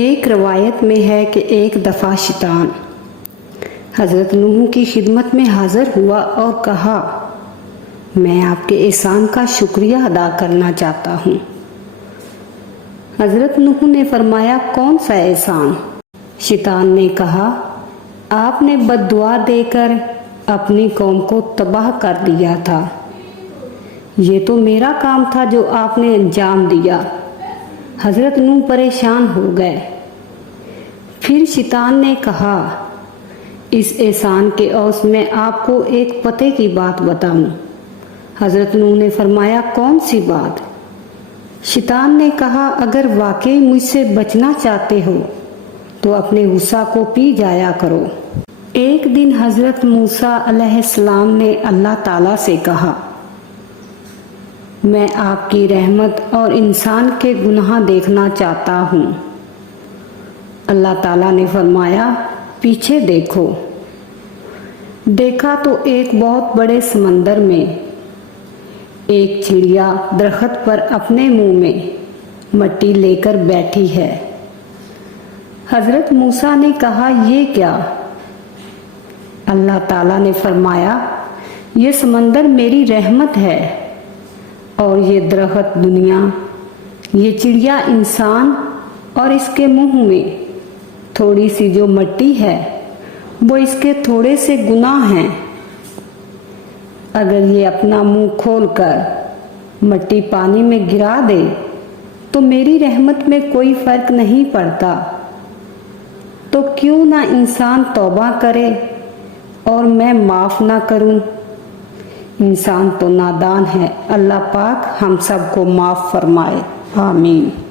ایک روایت میں ہے کہ ایک دفعہ شیطان حضرت نوح کی خدمت میں حاضر ہوا اور کہا، میں آپ کے احسان کا شکریہ ادا کرنا چاہتا ہوں۔ حضرت نوح نے فرمایا، کون سا احسان؟ شیطان نے کہا، آپ نے بد دعا دے کر اپنی قوم کو تباہ کر دیا تھا۔ یہ تو میرا کام تھا جو آپ نے انجام دیا۔ حضرت نوح پریشان ہو گئے۔ پھر شیطان نے کہا، اس احسان کے عوض میں آپ کو ایک پتے کی بات بتاؤں۔ حضرت نوح نے فرمایا، کون سی بات؟ شیطان نے کہا، اگر واقعی مجھ سے بچنا چاہتے ہو تو اپنے غصہ کو پی جایا کرو۔ ایک دن حضرت موسیٰ علیہ السلام نے اللہ تعالیٰ سے کہا، میں آپ کی رحمت اور انسان کے گناہ دیکھنا چاہتا ہوں۔ اللہ تعالیٰ نے فرمایا، پیچھے دیکھو۔ دیکھا تو ایک بہت بڑے سمندر میں ایک چڑیا درخت پر اپنے منہ میں مٹی لے کر بیٹھی ہے۔ حضرت موسیٰ نے کہا، یہ کیا؟ اللہ تعالیٰ نے فرمایا، یہ سمندر میری رحمت ہے اور یہ درخت دنیا، یہ چڑیا انسان، اور اس کے منہ میں تھوڑی سی جو مٹی ہے وہ اس کے تھوڑے سے گناہ ہیں۔ اگر یہ اپنا منہ کھول کر مٹی پانی میں گرا دے تو میری رحمت میں کوئی فرق نہیں پڑتا، تو کیوں نہ انسان توبہ کرے اور میں معاف نہ کروں؟ انسان تو نادان ہے۔ اللہ پاک ہم سب کو معاف فرمائے، آمین۔